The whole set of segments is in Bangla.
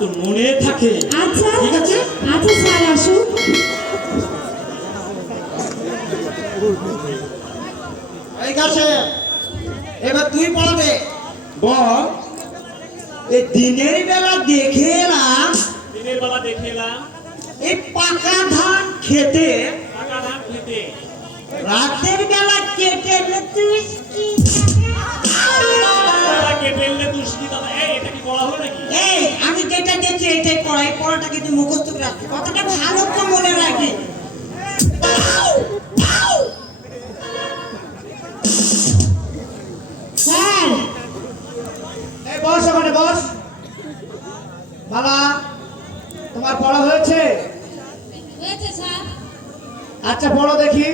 তো মনে থাকে। আচ্ছা ঠিক আছে, আচ্ছা স্যার আসুন। এই কাছে এবার তুই পড়াবে। বল। এই দিনের বেলা দেখে এলাম দিনের বেলা দেখে এলাম এই পাকা ধান খেতে, পাকা ধান খেতে, রাতের বেলা কেটে এনে তুই কি বেলা কেটে এলে দুষ্টি দাদা। এই এটা কি বলা হলো নাকি? এই আমি যেটা দেখছি এটাই পড়াই, পড়াটা কিন্তু মুখস্থ করে রাখছি, কথাটা ভালো তো মনে রাখবি। স্যার এই বস, ওখানে বস। বালা, তোমার পড়া হয়েছে? হয়েছে স্যার। আচ্ছা পড়ো দেখি।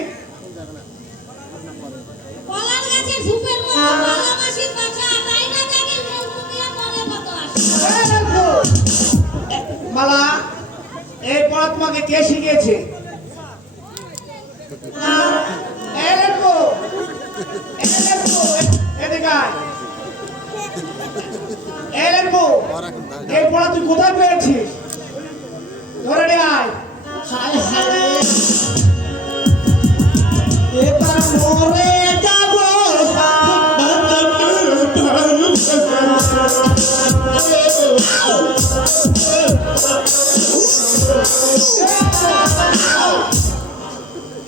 কলার গাছের ঝুপের মতো কলা মাসির বাসা, তাই না দেখি মৌসুমিয়া মনে মতো আসে। মালা, এই পড়া তোমাকে কে শিখিয়েছে? এই পড়া তুই কোথায় পেয়েছিস? ধরে নে আয়। হায় হায়, এবার মরে যাবো।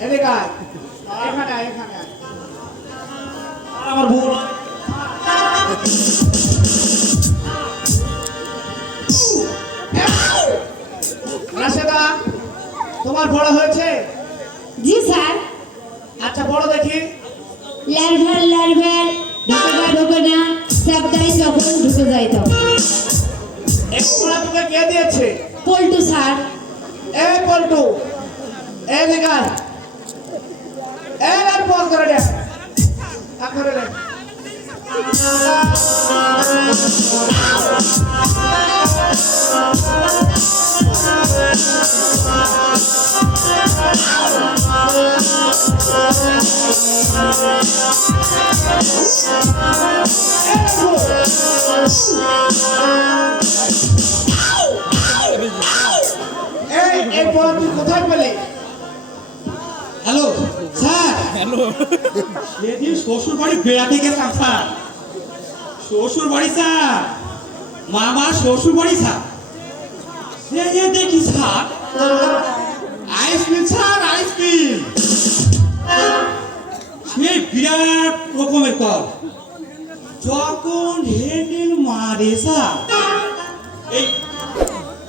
এদিকে আয়, এখানে আয়, এখানে আয়। আমার ভুল। রাশেদা, তোমার পড়া হয়েছে? জি স্যার। আচ্ছা পড়ো দেখি। লার্ভার লার্ভার ঢোকে না সবটাই যখন ঢুকে যায় তখন। এই পড়া তোকে কে দিয়েছে? পল্টু স্যার। এই পল্টু, এই দিকে আয়। এই আর বল করে দে, করে দে। এই পড়া তুই কোথায় পেলি? Hello sir. হ্যালো, সেদিন শ্বশুর বাড়ি বেড়াতে গেলাম স্যার। শ্বশুর বাড়ি স্যার, মামার শ্বশুর বাড়ি স্যার। সে দেখি স্যার আইসক্রিম স্যার, আইসক্রিম। সে বিরাট রকমের কর, যখন হ্যান্ডেল মারে স্যার, এই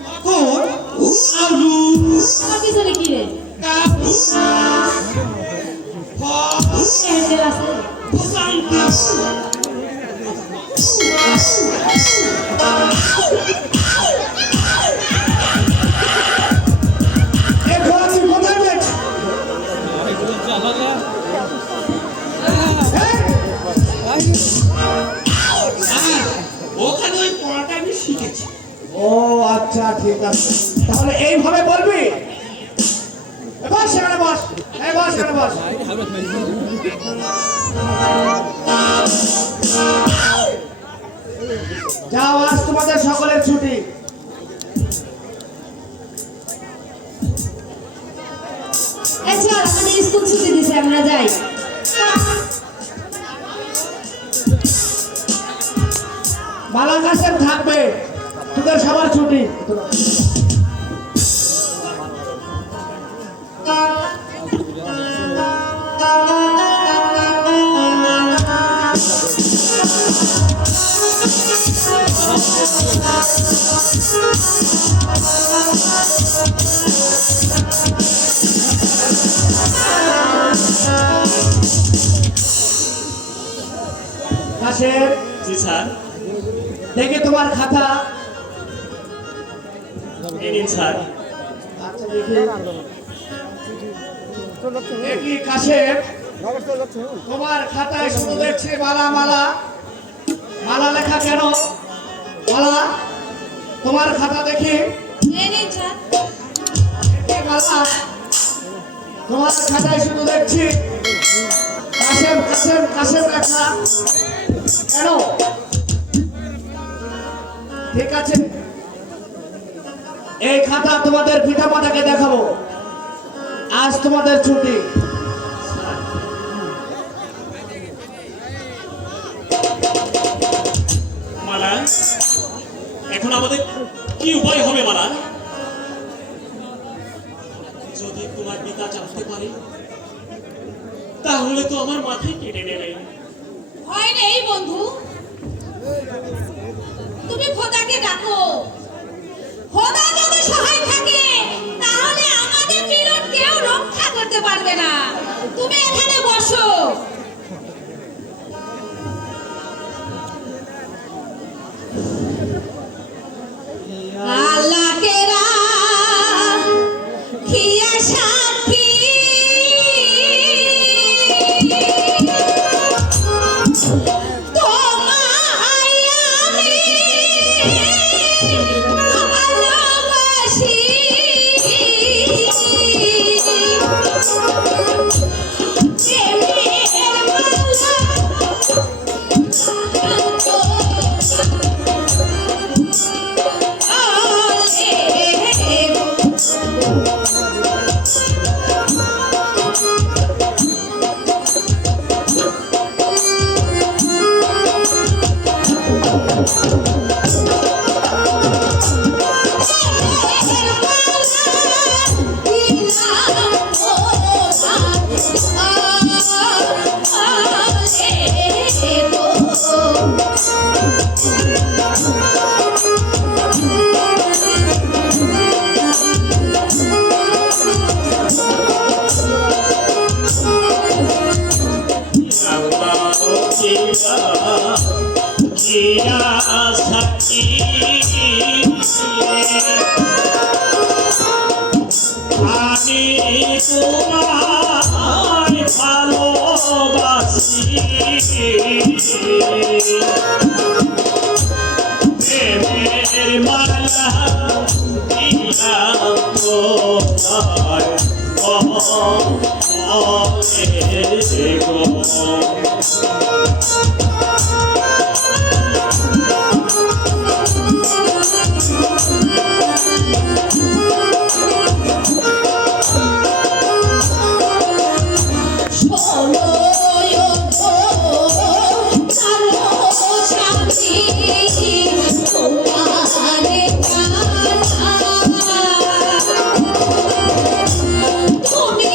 তখন আলু আমার পিছনে কি রে? হ্যান্ডেল আছে। এই পড়া তুই কোথায় পেয়েছিস? ওখানে ওই পড়াটা আমি শিখেছি। ও আচ্ছা ঠিক আছে, তাহলে এইভাবে বলবি। বস সেখানে বস, এই বস সেখানে বস। যাও, আজ তোমাদের সকলের ছুটি। আচ্ছা আমাদের স্কুল ছুটি দিছে, আমরা যাই। মালা কাশেম থাকবে, তোদের সবার ছুটি। কাশেম, জি স্যার। দেখে তোমার খাতা। এই নিন স্যার। আচ্ছা দেখি। দেখি কাশেম, তোমার খাতায় শুধু দেখছি মালা মালা মালা লেখা। কেন মালা? তোমার খাতা দেখি। এই নিন স্যার। দেখি মালা, তোমার খাতায় শুধু দেখছি কাশেম কাশেম কাশেম লেখা। কেন? ঠিক আছে, এই খাতা তোমাদের পিতামাতাকে দেখাবো। আজ তোমাদের ছুটি। মালা, এখন আমাদের কি উপায় হবে মালা? যদি তোমার পিতা জানতে পারে তাহলে তো আমার মাথায় কেটে নেবে। ভয় নেই বন্ধু, তুমি খোদাকে ডাকো। খোদা যদি সহায় থাকে তাহলে আমাদের মিলন কেউ রক্ষা করতে পারবে না। তুমি এখানে বসো। আল্লাহকে রাখিয়া সাক্ষী, তোমায় আমি ভালোবাসি। প্রেমের মালা আমি তোমায় ভালোবাসি, প্রেমের মালা দিলাম তোমায় গো। তুমি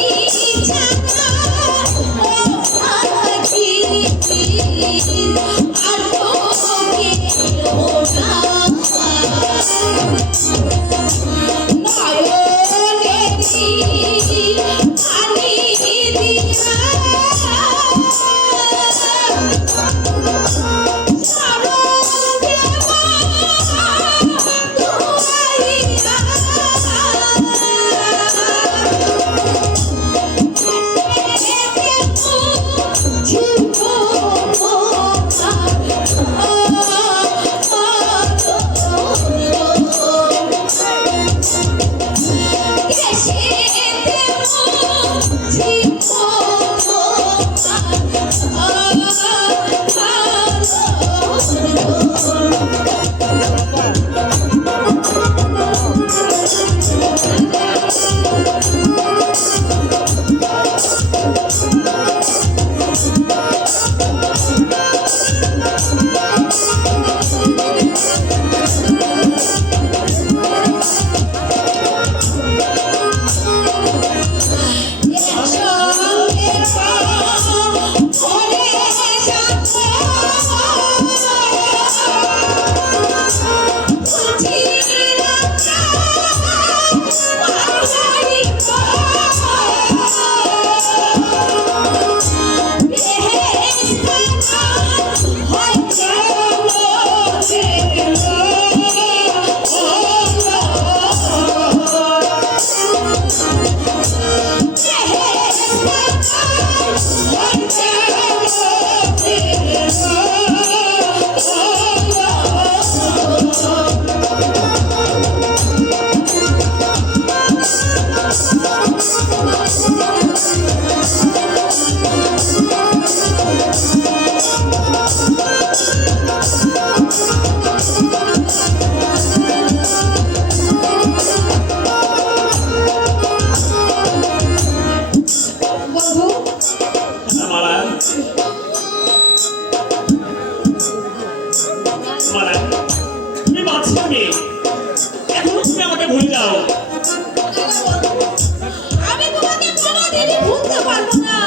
করতে পারবো না।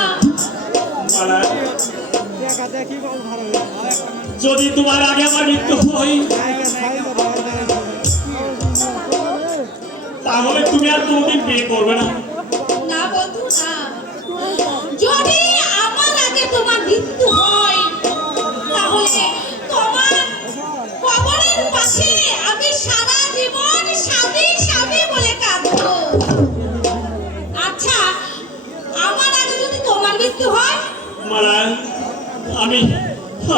মালা, যদি তোমার আগে আমার মৃত্যু হয় তাহলে তুমি আর কোনোদিন বিয়ে করবে না। না বন্ধু না, যদি আমার আগে তোমার মৃত্যু হয় তাহলে তোমার কবরের পাশে আমি সারা জীবন স্বামী স্বামী বলে কাঁদবো। আচ্ছা, আমার আগে যদি তোমার মৃত্যু হয়? মালা, আমি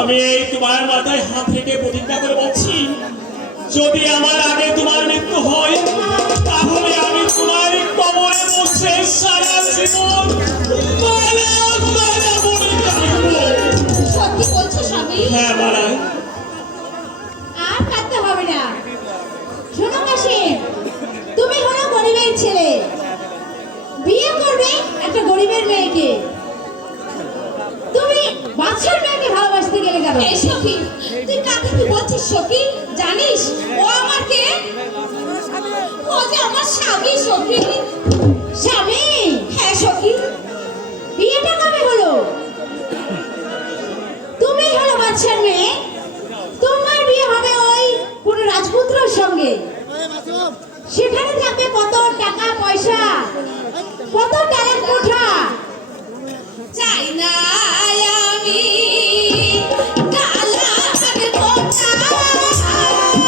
আমি এই তোমার মাথায় হাত রেখে প্রতিজ্ঞা করে বলছি, যদি আমার আগে তোমার মৃত্যু হয় তাহলে আমি তোমার কবরে বসে সারা জীবন মালা মালা বলে কাঁদবো। সত্যি বলছো স্বামী? হ্যাঁ মালা। আর কাঁদতে হবে না। শোনো কাশিম, তুমি হলো গরিবের ছেলে, বিয়ে করবে একটা গরিবের মেয়েকে। তুমি বাদশার মেয়েকে ভালোবাসতে গেলে কেন? এই সখী, তুই কাকে কি বলছিস সখী? জানিস ও আমার কে? ও যে আমার স্বামী সখী। স্বামী? হ্যাঁ সখী। বিয়েটা কবে হলো? তুমি হলো বাদশার মেয়ে, তোমার বিয়ে হবে ওই কোন রাজপুত্রের সঙ্গে। সেখানে থাকবে কত টাকা পয়সা, কত টাকার কোঠা। চাই না আমি টাকার কোঠা, চাই না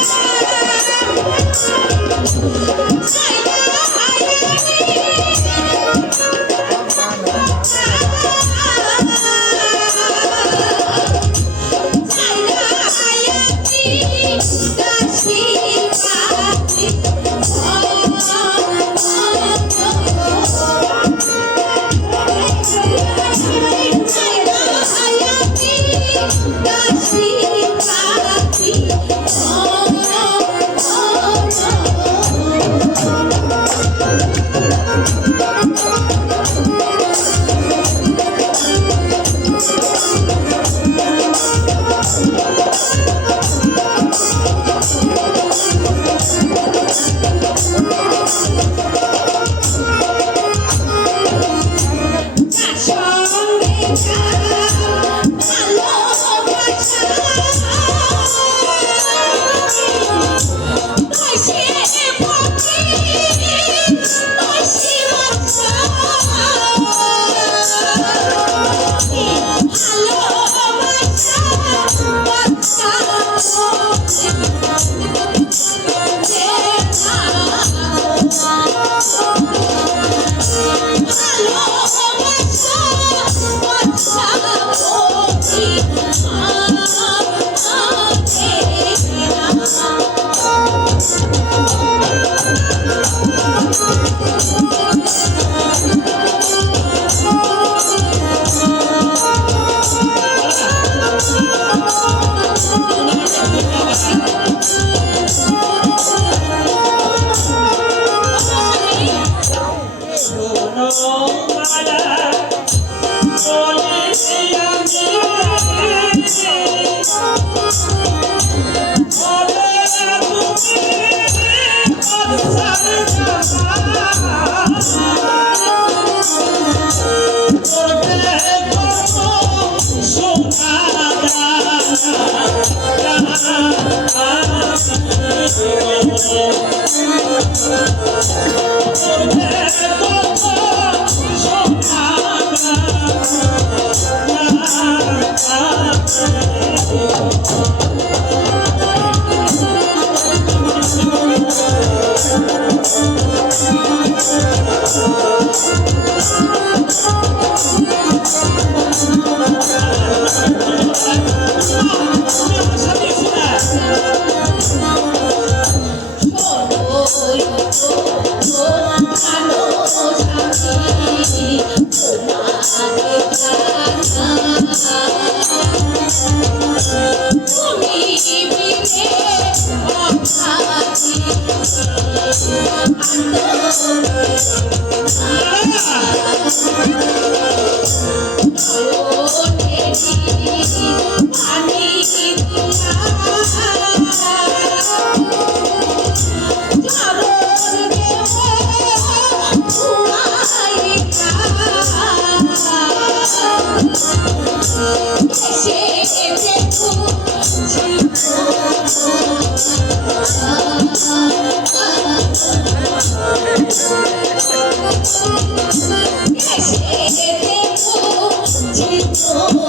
তোমার